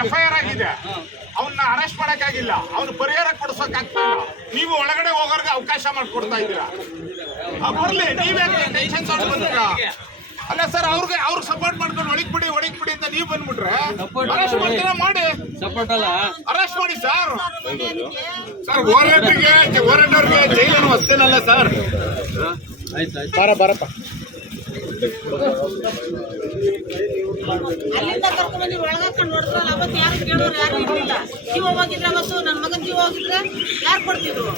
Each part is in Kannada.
ಎಫ್ ಐ ಆರ್ ಆಗಿದೆ ಅವನ್ನ ಅರೆಸ್ಟ್ ಮಾಡೋಕ್ಕಾಗಿಲ್ಲ ಅವನು ಪರಿಹಾರ ಕೊಡ್ಸೋಕ್ಕಾಗ್ತಿಲ್ಲ ನೀವು ಒಳಗಡೆ ಹೋಗೋರ್ಗೆ ಅವಕಾಶ ಮಾಡ್ಕೊಡ್ತಾ ಇದ್ದೀರಾ ಬರ್ಲಿ ನೀವೇ ಟೆನ್ಷನ್ ತಗೊಂಡು ಅಲ್ಲ ಸರ್ ಅವ್ರಿಗೆ ಅವ್ರಿಗೆ ಸಪೋರ್ಟ್ ಮಾಡ್ಕೊಂಡು ಒಳಗ್ ಬಿಡಿ ಒಳಗ್ ಬಿಡಿ ಅಂತ ನೀವು ಬಂದ್ಬಿಟ್ರೆ ಅರೆಸ್ಟ್ ಮಾಡ್ತೀರಾ ಮಾಡಿ. ಸಪೋರ್ಟ್ ಅಲ್ಲ. ಅರೆಸ್ಟ್ ಮಾಡಿ ಸರ್. ಸರ್ ಹೋರಾಟಕ್ಕೆ ಹೋರಾಟವ್ರಿಗೆ ಜೈಲನ್ನು ವಸ್ತೇನಲ್ಲ ಸರ್? ಬಾರ ಬಾರಪ್ಪ. ಅಲ್ಲಿಂದ ಕರ್ಕೊಂಡ್ಬಂದು ಒಳಗಾಕೊಂಡು ನೋಡಿದ್ರಲ್ಲ ಅವತ್ತು ಯಾರು ಕೇಳೋರು ಯಾರು ಇರ್ಲಿಲ್ಲ. ಜೀವ ಹೋಗಿದ್ರೆ ಅವತ್ತು ನನ್ನ ಮಗನ ಜೀವ ಹೋಗಿದ್ರೆ ಯಾರು ಕೊಡ್ತಿದ್ರು?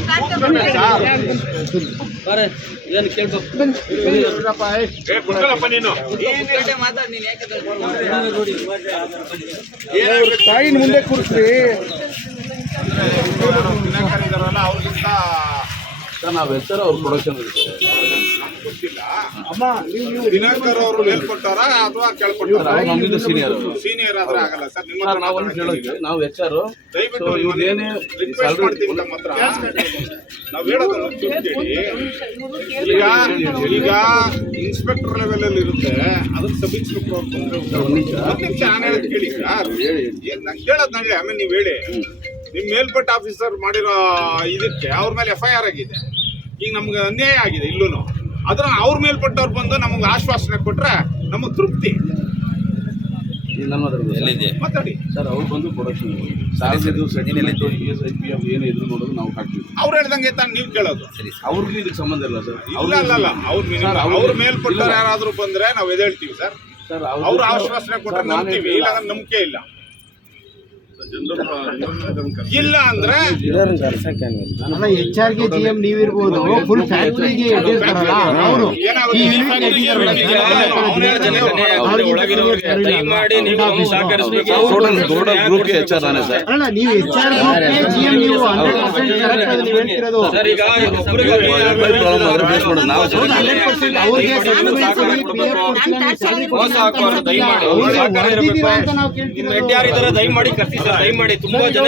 ಕಾಣ್ತಾರೆ. ಬಾರೆ ಏನು ಕೇಳ್ಬೇಕು ಏ ಕುತ್ಕೊಳ್ಳಪ್ಪ ನೀನು ಮಾತಾಡಿ ನೀನು ಯಾಕೆ ತಾಯಿನ ಮುಂದೆ ಕೂರಿಸ್ರಿ ನಾವು ಹೆಸರು ಅವ್ರ ಪ್ರೊಡಕ್ಷನ್ ದಿನಕರ್ ಅವರು ಮೇಲ್ಕೊಟ್ಟಾರ ಅಥವಾ ಕೇಳ್ಕೊಟ್ಟಾರ? ಅವ್ರು ನಮ್ಗಿಂತ ಸೀನಿಯರ್ ಸೀನಿಯರ್ ಆದ್ರೆ ಆಗಲ್ಲ ಸರ್ ನಿಮ್ಮ ಸರ್ ಹತ್ರ ನಾವು ಒಂದು ಕೇಳೋದು. ನಾವು ಎಚ್ ಆರ್ ದಯವಿಟ್ಟು ಇವ್ರು ಏನೇ ರಿಕ್ವೆಸ್ಟ್ ಮಾಡ್ತೀವಿ ನಮ್ಮ ಹತ್ರ. ನಾವು ಹೇಳೋದನ್ನ ಈಗ ಈಗ ಇನ್ಸ್ಪೆಕ್ಟರ್ ಲೆವೆಲ್ ಅಲ್ಲಿ ಇರುತ್ತೆ. ಅದಕ್ಕೆ ಸಬ್ ಇನ್ಸ್ಪೆಕ್ಟರ್ ಅವ್ರು ಒಂದ್ ನಿಮಿಷ. ನಾನು ಹೇಳೋದು ಕೇಳಿ ಸರ್. ನಂಗೆ ಕೇಳೋದು ನಂಗೆ ಆಮೇಲೆ ನೀವು ಹೇಳಿ. ನಿಮ್ ಮೇಲ್ಪಟ್ಟ ಆಫೀಸರ್ ಮಾಡಿರೋ ಇದಕ್ಕೆ ಅವ್ರ ಮೇಲೆ ಎಫ್ ಐ ಆರ್ ಆಗಿದೆ. ಈಗ ನಮ್ಗೆ ಅನ್ಯಾಯ ಆಗಿದೆ ಇಲ್ಲೂ ಅದ್ರ ಅವ್ರ ಮೇಲ್ಪಟ್ಟವ್ರು ಬಂದು ನಮಗೆ ಆಶ್ವಾಸನೆ ಕೊಟ್ರೆ ನಮಗೆ ತೃಪ್ತಿ. ಮಾತಾಡಿ. ಸರ್ ಅವ್ರು ಬಂದು ಪ್ರೊಡಕ್ಷನ್ ಏನು ಇದ್ರು ನೋಡೋದು ನಾವು ಹಾಕ್ತೀವಿ. ಅವ್ರು ಹೇಳ್ದಂಗೆ ತಾನು ನೀವು ಕೇಳೋದು. ಅವ್ರಿಗೂ ಇದಕ್ಕೆ ಸಂಬಂಧ ಇಲ್ಲ ಸರ್. ಇಲ್ಲ ಅಲ್ಲ ಅವ್ರ ಅವ್ರು- ಮೇಲ್ಪಟ್ಟವ್ರು. ಯಾರಾದ್ರೂ ಬಂದ್ರೆ ನಾವು ಎದೆ ಹೇಳ್ತೀವಿ ಸರ್ ಅವ್ರ ಆಶ್ವಾಸನೆ ಕೊಟ್ಟರೆ ನಂಬ್ತೀವಿ. ಇಲ್ಲ ಅಂದ್ರೆ ನಂಬಿಕೆ ಇಲ್ಲ. ಇಲ್ಲ ಅಂದ್ರೆ ಹೆಚ್ಚಾಗಿ ಜಿ ಎಂ ನೀವಿರ್ಬೋದು. ಫುಲ್ ಫ್ಯಾಕ್ಟ್ರಿಗೆ ಅವರು. ನೀವು ಗ್ರೂಪ್ಗೆ H R R G M ನೀವು ಹಂಡ್ರೆಡ್ ಪರ್ಸೆಂಟ್ ಕರೆಕ್ಟ್ ಅದು ನೀವು ಸರ್ ಈಗ ಒಬ್ಬರಿಗೆ ಪ್ರಾಬ್ಲಮ್ ಆದ್ರೆ ಫೇಸ್ ಮಾಡೋದು ನಾವು ಹೌದು, ಸರ್ 100% ಅವ್ರಿಗೆ ಮೋಸ ಹಾಕೋರು ದಯಮಾಡಿ ದಯಮಾಡಿ ಕರ್ಸಿ ಸರ್ ದಯಮಾಡಿ ತುಂಬಾ ಜನ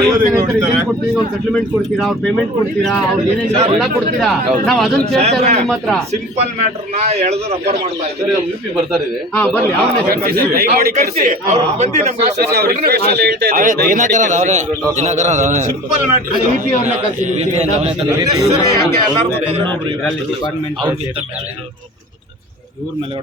ಸೆಟ್ಲ್ಮೆಂಟ್ ಸೆಟಲ್ಮೆಂಟ್ ಕೊಡ್ತೀರಾ ಅವ್ರ ಪೇಮೆಂಟ್ ಕೊಡ್ತೀರಾ ಅವ್ರ ಏನೇನು ಎಲ್ಲ ಕೊಡ್ತೀರಾ ನಾವು ಅದನ್ನ ಕೇಳ್ತಾ ಇಲ್ಲ ನಿಮ್ಮ ಹತ್ರ ಸಿಂಪಲ್ ಮ್ಯಾಟರ್ನ ಎಳೆದು ರಬ್ಬರ್ ಮಾಡ್ತಾ ಸರ್ ಇದ್ದಾರೆ ಬರ್ತಾರೆ ಹಾ ಬರ್ಲಿ ಅವ್ರನ್ನೇ ಕರ್ಸಿ. ದಯಮಾಡಿ ಕರ್ಸಿ ಅವ್ರು ಬಂದು ನಮ್ಗೆ ಹೇಳ್ತಾ ಇದ್ದೀವಿ ಇವ್ರ ಮೇಲೆ